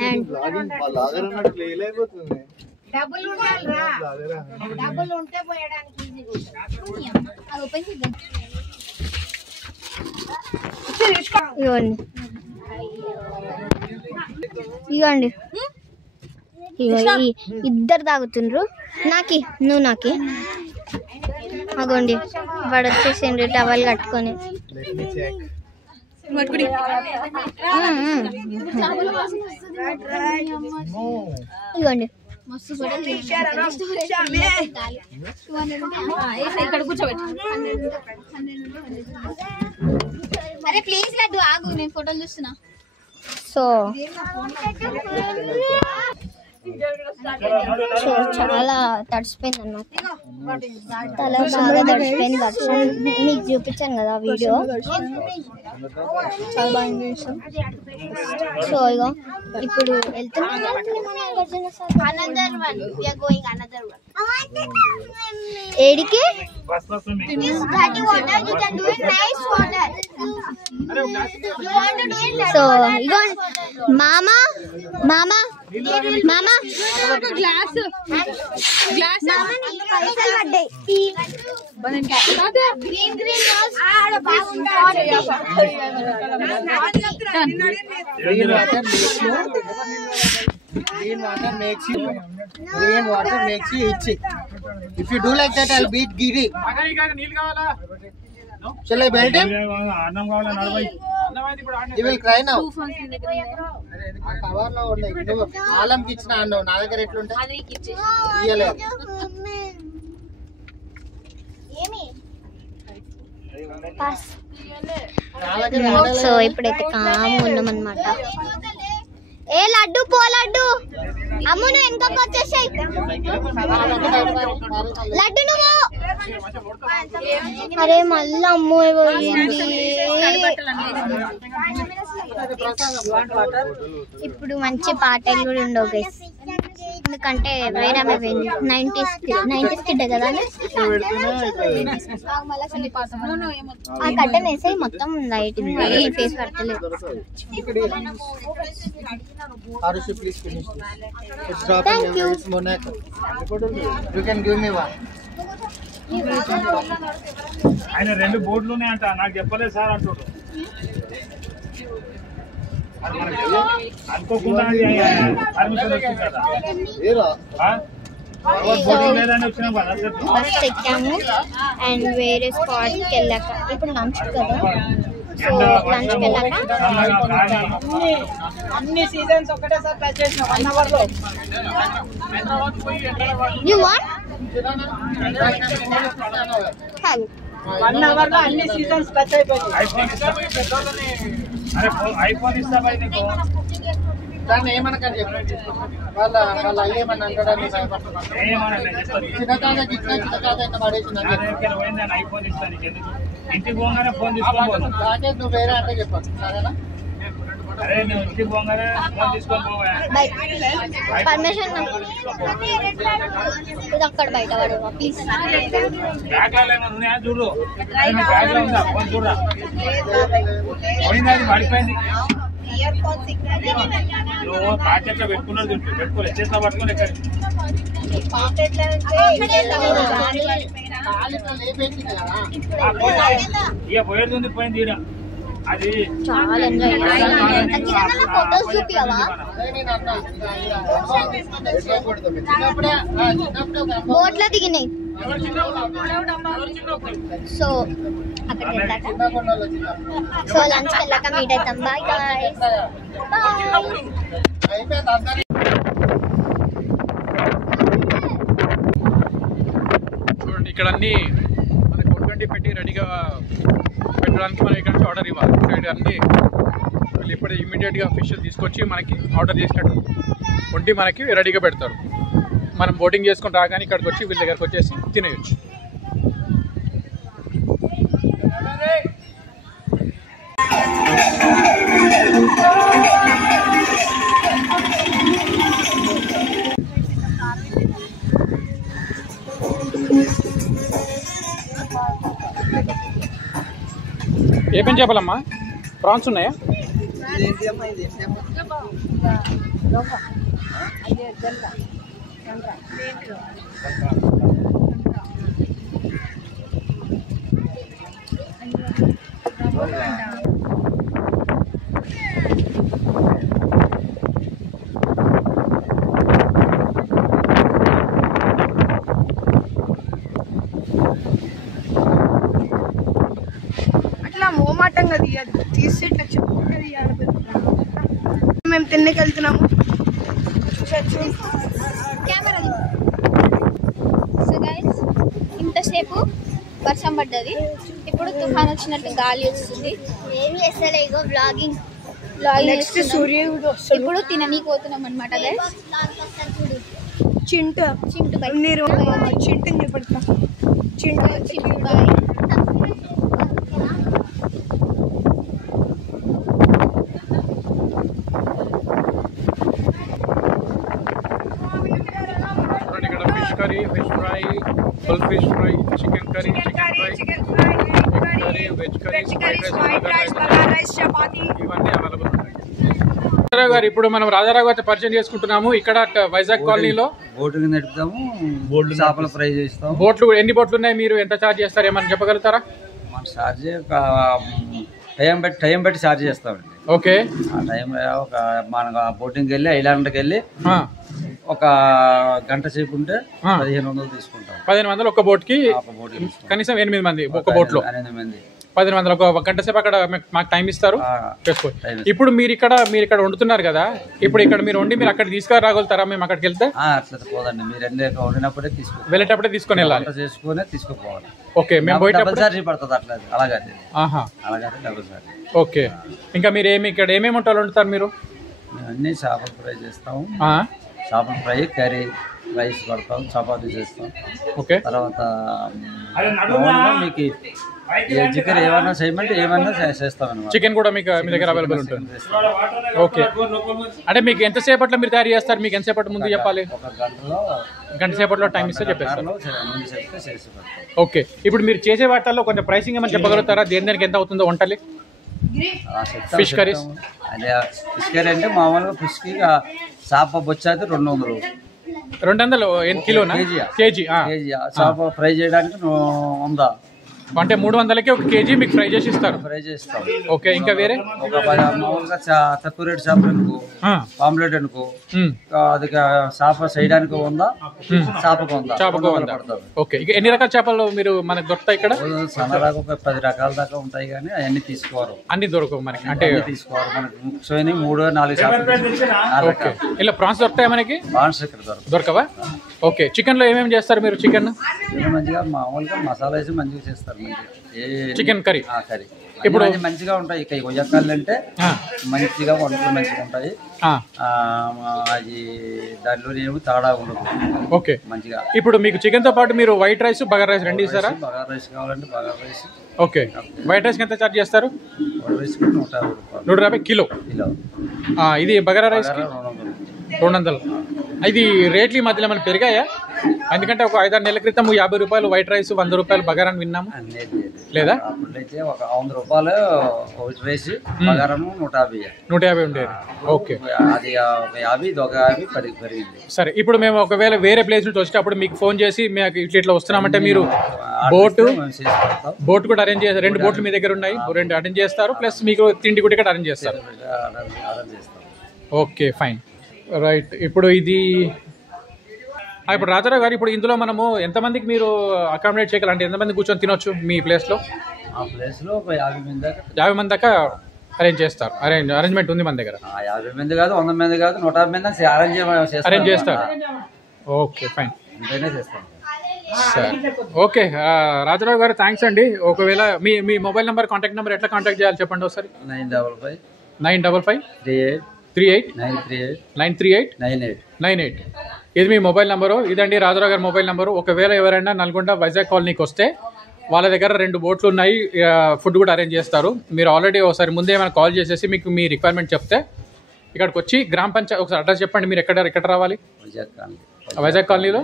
అండ్ ఇవ్వండి ఇద్దరు తాగుతుండ్రు. నువ్వు నాకి అగోండి వాడు వచ్చేసిండ్రు టవల్ కట్టుకొని. ఇవ్వండి అరే ప్లీజ్ లడ్డు ఆగు, నేను ఫోటోలు చూస్తున్నా. సో చాలా తడిసిపోయింది అన్నమాట. తల బాగా తడిసిపోయింది వర్షం. మీకు చూపించాను కదా వీడియో. చాలా బాగా ఎంజాయ్ చేసాం. సో ఇగో ఇప్పుడు వెళ్తున్నాం. ఏడికి సో ఇగో మామా మామా మామా glass Green water makes you itchy. If you do like that, I'll beat Giri. Shall I belt him? He will cry now. కవర్లో ఉన్నాయి. నువ్వు ఆలంకి ఇచ్చిన అన్నావు, నా దగ్గర ఎట్లుంటాయి ఇయ్యలేదు. సో ఇప్పుడైతే కాము ఉన్నామన్నమాట. ఏ లడ్డు పో లడ్డు అమ్ము నువ్వు వెనకకు వచ్చేసాయి. లడ్డు నువ్వు అరే మళ్ళీ అమ్ము పోయింది. ఇప్పుడు మంచి పాటలు కూడా ఉండవు గైస్, ఎందుకంటే వేరే 90s కిడ్ కదా ఆ కట్టెన్ వేసే మొత్తం లైట్ ఫేస్ పడతలేదు. Arushi, please finish this. It's dropping away. It's Monaco. You can give me one. ఆయన 2 బోర్డులునే అంట, నాకు చెప్పలేదు సార్ అంటాడు. అనుకోకుండా పర్మిషన్ వచ్చింది కదా. బస్ ఎక్కాము అండ్ వేరే స్పాట్కి వెళ్ళాక ఇప్పుడు లంచ్ కదా. సో లంచ్కి వెళ్ళాక అన్ని సీజన్స్ ఒకటేసారి టచ్ చేసిన 1 అవర్ లో. యు వాంట్ 1 అవర్ లో అన్ని సీజన్స్ టచ్ అయిపోయాయి. ఐఫోన్ ఇస్తా బై నీకు. దాన్ని ఏమనకని చెప్పి వాళ్ళ అయ్యేమని అంటాడని చిన్న తాజాకి ఇచ్చిన చిన్న తాజా పడేసిందని ఐఫోన్ ఇస్తా నీకు. ఎందుకు ఇంటికి పోగానే ఫోన్ తీసుకొని పోను. నువ్వు వేరే అంటే చెప్పాను సరేనా. అరే నువ్వు ఇంటికి పోగానే ఫోన్ తీసుకొని పోవా. పర్మిషన్ ఇది అక్కడ బయట పడవా ప్లీజ్. బ్యాగ్ లో ఏమైనా ఉన్నాయా చూడు. బ్యాగ్ లో ఉందా ఫోన్ చూడరా. పోయింది, అది పడిపోయింది. నువ్వు పాకెట్లో పెట్టుకున్నది పెట్టుకోలేదు, చేతిలో పట్టుకుని ఎక్కడ ఇక పోయేది ఉంది, పోయింది ఈడ. అది చాలా ఎంజాయ్ ఫోటోస్ చూపివా. బోట్లో దిగినాయి. సో అక్కడ వెళ్ళాక సో లంచ్కి వెళ్ళాక మీట్ అవుతాం. Bye guys. చూడండి ఇక్కడ అన్ని మనకి 420 పెట్టి రెడీగా పెట్టడానికి మనం ఇక్కడ నుంచి ఆర్డర్ ఇవ్వాలి. సైడ్ అన్ని వీళ్ళు ఇప్పుడే ఇమీడియట్గా ఫిష్ తీసుకొచ్చి మనకి ఆర్డర్ చేసినట్టు వండి మనకి రెడీగా పెడతారు. మనం బోటింగ్ చేసుకొని రాగానే ఇక్కడికి వచ్చి వీళ్ళ దగ్గరకు వచ్చేసి తినేయచ్చు. A pen చేపలమ్మా? ప్రాన్స్ ఉన్నాయా? మోమాటంగా తీయదు, తీస్తే మేము తిన్నకి వెళ్తున్నాము. సో గైస్ ఇంతసేపు వర్షం పడ్డది, ఇప్పుడు తుఫాన్ వచ్చినట్టు గాలి వస్తుంది. ఏమి చేస్తలే, ఇగో బ్లాగింగ్ నెక్స్ట్ సూర్యుడు వస్తాడు. ఇప్పుడు తిననీకి పోతున్నాం అనమాట. చింటు మీరు చింటుని చూపెడతా. చింటు బాయ్. ఇక్కడ fish curry, fish fry, full fish fry, chicken curry, chicken fry, curry, veg rice, bagara rice, chapati ఇవన్నీ అవైలబుల్ ఉంటాయి. రాజారావు గారు, ఇప్పుడు మనం రాజారావు గారితో పరిచయం చేసుకుంటున్నాము. ఇక్కడ వైజాగ్ కాలనీలో బోట్లు నడుపుతాము, చేపల ఫ్రై చేస్తాము. బోట్లు ఎన్ని బోట్లు ఉన్నాయి, మీరు ఎంత ఛార్జ్ చేస్తారు ఏమని చెప్పగలుగుతారా? మన ఛార్జ్ టైం బట్టి ఛార్జ్ చేస్తామండి. ఓకే. ఆ టైం ఒక మన బోటింగ్కి వెళ్ళి ఐలాండ్కి వెళ్ళి ఒక గంట సేపు ఉంటే 1500 తీసుకుంటాం. 1500 ఒక బోట్కి, కనీసం 8 మంది ఒక బోట్లో. 8 మంది 1500 ఒక గంట సేపు అక్కడ మాకు టైం ఇస్తారు. ఇప్పుడు మీరు ఇక్కడ వండుతున్నారు కదా, ఇప్పుడు ఇక్కడ మీరు వండి మీరు అక్కడ తీసుకురాగలుగుతారా? మేము అక్కడికి వెళ్తే అట్లా పోదండి, మీరు వండినప్పుడే వెళ్ళేటప్పుడే తీసుకొని వెళ్ళాలి, చేసుకుని తీసుకుపోవాలి. ఓకే. మేము పోయేటప్పుడు ఛార్జ్ పడుతుంది అట్లా, అలాగే డబుల్ ఛార్జ్. ఓకే. ఇంకా మీరు ఇక్కడ ఏమేమి వంటలు వండుతారు మీరు? అన్ని చేపల ఫ్రై చేస్తాము, చేపల ఫ్రై, కర్రీ, రైస్ పడతాం, చపాతీ చేస్తాం. ఓకే. తర్వాత మీకు చికెన్ ఏమన్నా చేయమంటే ఏమన్నా చేస్తామన్నమాట. చికెన్ కూడా మీకు మీ దగ్గర అవైలబుల్ ఉంటుంది. ఓకే. అంటే మీకు ఎంతసేపట్లో మీరు తయారు చేస్తారు? మీకు ఎంతసేపటి ముందు చెప్పాలి? ఒక గంట సేపట్లో టైం ఇస్తే చెప్పేస్తారు. ఓకే. ఇప్పుడు మీరు చేసే వాటిల్లో కొంచెం ప్రైసింగ్ ఏమని చెప్పగలుగుతారా? దేనికి ఎంత అవుతుందో వంటలు? ఫిష్ కర్రీస్ అదే ఫిష్ కర్రీ అంటే మామూలుగా ఫిష్కి చేప బొచ్చ అయితే 200. 200 కిలోనా? కేజీ. చేప ఫ్రై చేయడానికి 100. అంటే 300కి ఒక కేజీ మీకు ఫ్రై చేసి ఇస్తారు. ఫ్రై చేస్తాం. ఓకే. ఇంకా వేరే ఒక మామూలుగా తక్కువ రేటు చేపలు అనుకో, పాంప్లెట్ అనుకో, అది చేప చేయడానికి 100, చేపకు 100. ఓకే. ఇక ఎన్ని రకాల చేపలు మీరు మనకు దొరుకుతాయి ఇక్కడ? సన్నరాకు ఒక 10 రకాల దాకా ఉంటాయి, కానీ అవన్నీ తీసుకోరు. అన్ని దొరకవు మనకి, అంటే తీసుకోరు. మనకి ముఖ్యమైన 3-4 చేపలు. ఓకే. ఇలా ప్రాన్స్ దొరుకుతాయి మనకి? ప్రాన్స్ ఇక్కడ దొరకవా? ఓకే. చికెన్ లో ఏమేమి చేస్తారు మీరు? చికెన్ మంచిగా మామూలుగా మసాలా వేసి మంచిగా చేస్తారు. చికెన్ కర్రీ కర్రీ ఇప్పుడు మంచిగా ఉంటాయి. ఇక కొయ్యకాళ్ళు అంటే మంచిగా వంటలు మంచిగా ఉంటాయి. అది దాంట్లో ఏమో తేడా ఉండదు. ఓకే. మంచిగా. ఇప్పుడు మీకు చికెన్ తో పాటు మీరు వైట్ రైస్, బగారా రైస్ రెండు ఇస్తారా? బగారా రైస్ కావాలంటే bagara rice. Okay. White rice ఎంత చార్జ్ చేస్తారు? వైట్ రైస్ 150 రూపాయలు. 150 కిలో. ఇది బగారా రైస్ 200. ఇది రేట్లు ఈ మధ్యలో ఏమైనా పెరిగాయా? ఎందుకంటే ఒక 5-6 నెలల క్రితం 50 రూపాయలు వైట్ రైస్, 100 రూపాయలు బగారా అని విన్నాము. లేదా? అప్పుడైతే ఒక 100 రూపాయలు వైట్ రైస్, బగారం 150 ఉండేది. ఓకే. అది 50, ఇది ఒక 50 పెరిగింది. సరే. ఇప్పుడు మేము ఒకవేళ వేరే ప్లేస్ నుంచి వచ్చేటప్పుడు మీకు ఫోన్ చేసి మేము ఇట్లా వస్తున్నామంటే మీరు బోట్ కూడా అరేంజ్ చేస్తారు? 2 బోట్లు మీ దగ్గర ఉన్నాయి, 2 అరేంజ్ చేస్తారు, ప్లస్ మీకు తిండి కూడా ఇక్కడ అరేంజ్ చేస్తారు. Okay, fine, right. ఇప్పుడు ఇప్పుడు రాజారావు గారు, ఇప్పుడు ఇందులో మనము ఎంతమందికి మీరు అకామిడేట్ చేయగలరు? అంటే ఎంతమంది కూర్చొని తినొచ్చు మీ ప్లేస్లో? ఆ ప్లేస్లో 50 మంది దాకా అరేంజ్ చేస్తారు. అరేంజ్మెంట్ ఉంది మన దగ్గర. 50 మంది కాదు, 100 మంది కాదు, 150 మంది అరేంజ్ చేస్తారు. ఓకే, ఫైన్, సరే. ఓకే రాజారావు గారు, థ్యాంక్స్ అండి. ఒకవేళ మీ మొబైల్ నెంబర్, కాంటాక్ట్ నెంబర్ ఎట్లా కాంటాక్ట్ చేయాలి చెప్పండి ఒకసారి. 955 38 938 98. ఇది మీ మొబైల్ నెంబరు. ఇదండి రాజారావు గారి మొబైల్ నెంబరు. ఒకవేళ ఎవరైనా నల్గొండ వైజాగ్ కాలనీకి వస్తే వాళ్ళ దగ్గర 2 బోట్లు ఉన్నాయి, ఫుడ్ కూడా అరేంజ్ చేస్తారు. మీరు ఆల్రెడీ ఒకసారి ముందే ఏమైనా కాల్ చేసేసి మీకు మీ రిక్వైర్మెంట్ చెప్తే ఇక్కడికి వచ్చి గ్రామ పంచాయతీ ఒకసారి అడ్రస్ చెప్పండి. మీరు ఎక్కడ రావాలి? వైజాగ్ కాలనీలో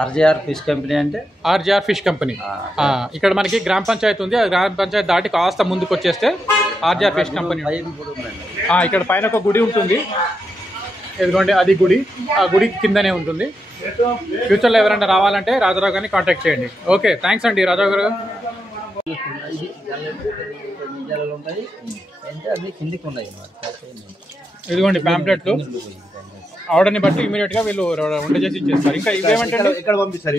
ఆర్జేఆర్ ఫిష్ కంపెనీ. అంటే ఆర్జేఆర్ ఫిష్ కంపెనీ. ఇక్కడ మనకి గ్రామ పంచాయతీ ఉంది. ఆ గ్రామ పంచాయతీ దాటి కాస్త ముందుకు వచ్చేస్తే ఆర్జేఆర్ ఫిష్ కంపెనీ. ఇక్కడ పైన ఒక గుడి ఉంటుంది, ఎందుకంటే అది గుడి, ఆ గుడి కిందనే ఉంటుంది. ఫ్యూచర్లో ఎవరైనా రావాలంటే రాజారావు గారిని కాంటాక్ట్ చేయండి. ఓకే, థ్యాంక్స్ అండి రాజారావు గారు. ఇదిగోండి ప్యాంప్లెట్లు. ఆర్డర్ని బట్టి ఇమీడియట్ గా వీళ్ళు వంట చేసి ఇచ్చేస్తారు. ఇంకా ఇవేమంటే ఇక్కడ పంపిస్తారు,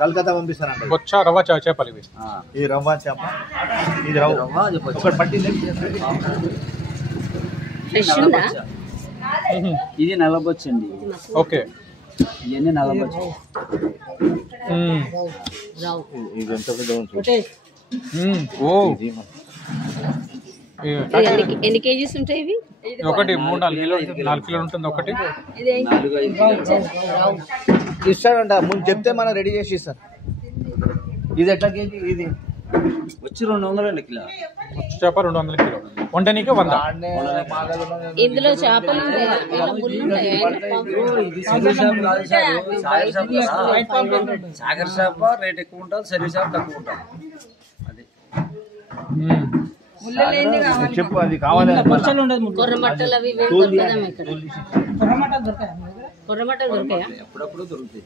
కలకత్తా పంపిస్తారంట. బొచ్చా రవ్వ చేపలు ఇవి. ఈ రవ్వ చేప, ఇది రవ్వ ఒకటి పట్టింది. ఇది నల్లబొచ్చండి. ఓకే, ఇవన్నీ నల్లబొచ్చు. ఎన్ని కేజీస్ ఉంటాయి ఇవి? ఒకటి 3-4 కిలోలు 4 కిలోలు ఉంటుంది ఒకటి. ఇస్తాడంట ముందు చెప్తే మనం రెడీ చేసి ఇస్తాం. ఇది ఎట్లా కేజీ? ఇది వచ్చి 200 కిలో చేప 200 కిలో వంటనికి 100. ఇందులో చేపలు సాగర్ చేప రేట్ ఎక్కువ ఉంటుంది, సర్వీ చేప తక్కువ ఉంటుంది. అది చెప్పు, అది కావాలి. కొర్రమట్టలు అవి కొర్రమట్టలు దొరుకుతాయా? ఎప్పుడప్పుడు దొరుకుతాయి.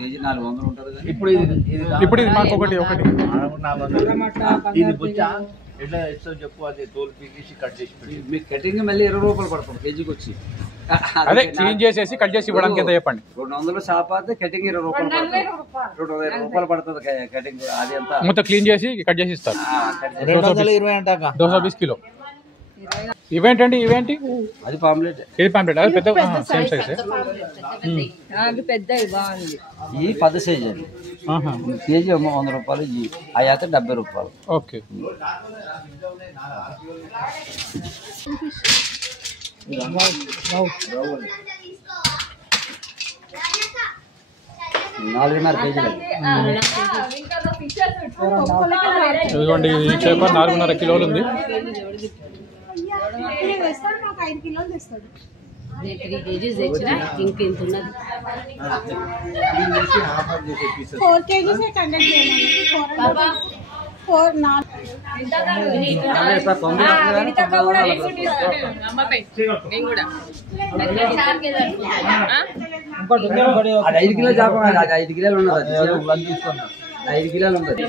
కేజీ 400 ఉంటుంది. ఇప్పుడు ఇది మాకు ఒకటి ఇది బుచ్చా ఎట్లా ఇస్తావు చెప్పు. అది తోలు పీకేసి కట్ చేసి మీకు కటింగ్ మళ్ళీ 20 రూపాయలు పడుతుంది కేజీకి వచ్చి. అదే క్లీన్ చేసేసి కట్ చేసి ఇవ్వడానికి ఎంత చెప్పండి. 200 చేప అయితే కటింగ్ 20 రూపాయలు పడుతుంది. 220 రూపాయలు పడుతుంది కటింగ్. అది ఎంత మొత్తం క్లీన్ చేసి కట్ చేసి ఇస్తారు. 220 అంటాక 220 కిలో. ఇవేంటండి? ఇవేంటి? అది పాంప్లెట్. ఇది పాంప్లెట్. అది పెద్ద సేమ్ సైజ్. పెద్దవి బాగుంది. ఈ 10 సైజ్ అండి. కేజీ 100 రూపాయలు. ఈ అవి అయితే 70 రూపాయలు. ఓకే. నాలుగున్నర కేజీలు. ఇదిగోండి ఈ చేప 4.5 కిలోలు ఉంది. 3 కేజీస్ తెచ్చినా ఇంకెంత ఉన్నది. 4 కేజీస్ కండక్ట్ చేయండి. 4 అది 5 కిలో చేప. అది 5 కిలోలు ఉన్నది. 5 కిలోలు ఉన్నది.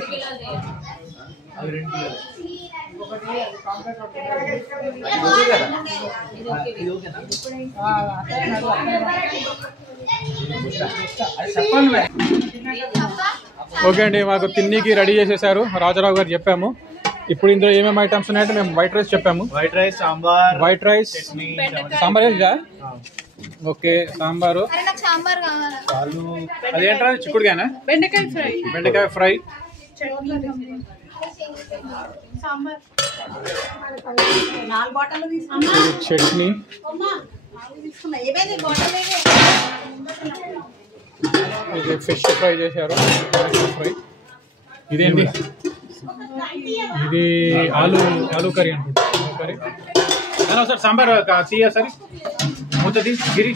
ఓకే అండి, మాకు తిన్నీకి రెడీ చేసేసారు. రాజారావు గారు చెప్పాము. ఇప్పుడు ఇందులో ఏమేమి ఐటమ్స్ ఉన్నాయంటే మేము వైట్ రైస్ చెప్పాము. White rice, sambar. White rice, sambar ఇదా? ఓకే, సాంబారు. అదేంటా? చిక్కుడుగానా? బెండకాయ ఫ్రై. చట్నీ. ఫిష్ ఫ్రై చేశారు. ఫ్రై. ఇదేంటి? ఇది ఆలూ కర్రీ అనుకుంటా. కర్రీ. సార్ సాంబార్ తీయ సరే మూతది గిరి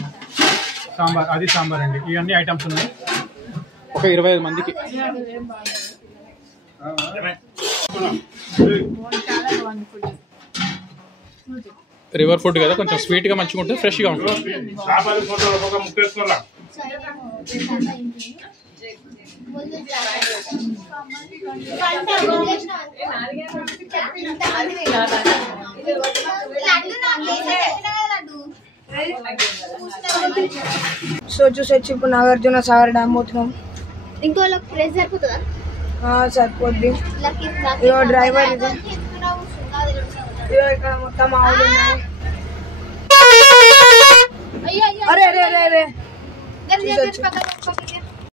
సాంబార్. అది సాంబార్ అండి. ఇవన్నీ ఐటమ్స్ ఉన్నాయి. ఒక 25 మందికి. రివర్ ఫుడ్ కదా, కొంచెం స్వీట్గా మంచిగా ఉంటుంది, ఫ్రెష్గా ఉంటుంది. సో చూసొచ్చి ఇప్పుడు నాగార్జున సాగర్ డ్యామ్ పోతున్నాం. ఇంకో ప్లేస్ సరిపోతుందా? సరిపోద్ది. ఇగో డ్రైవర్ ఇది. ఇగో ఇక్కడ మొత్తం ఆవులు ఉన్నాయి. అరే అరే అరే అరే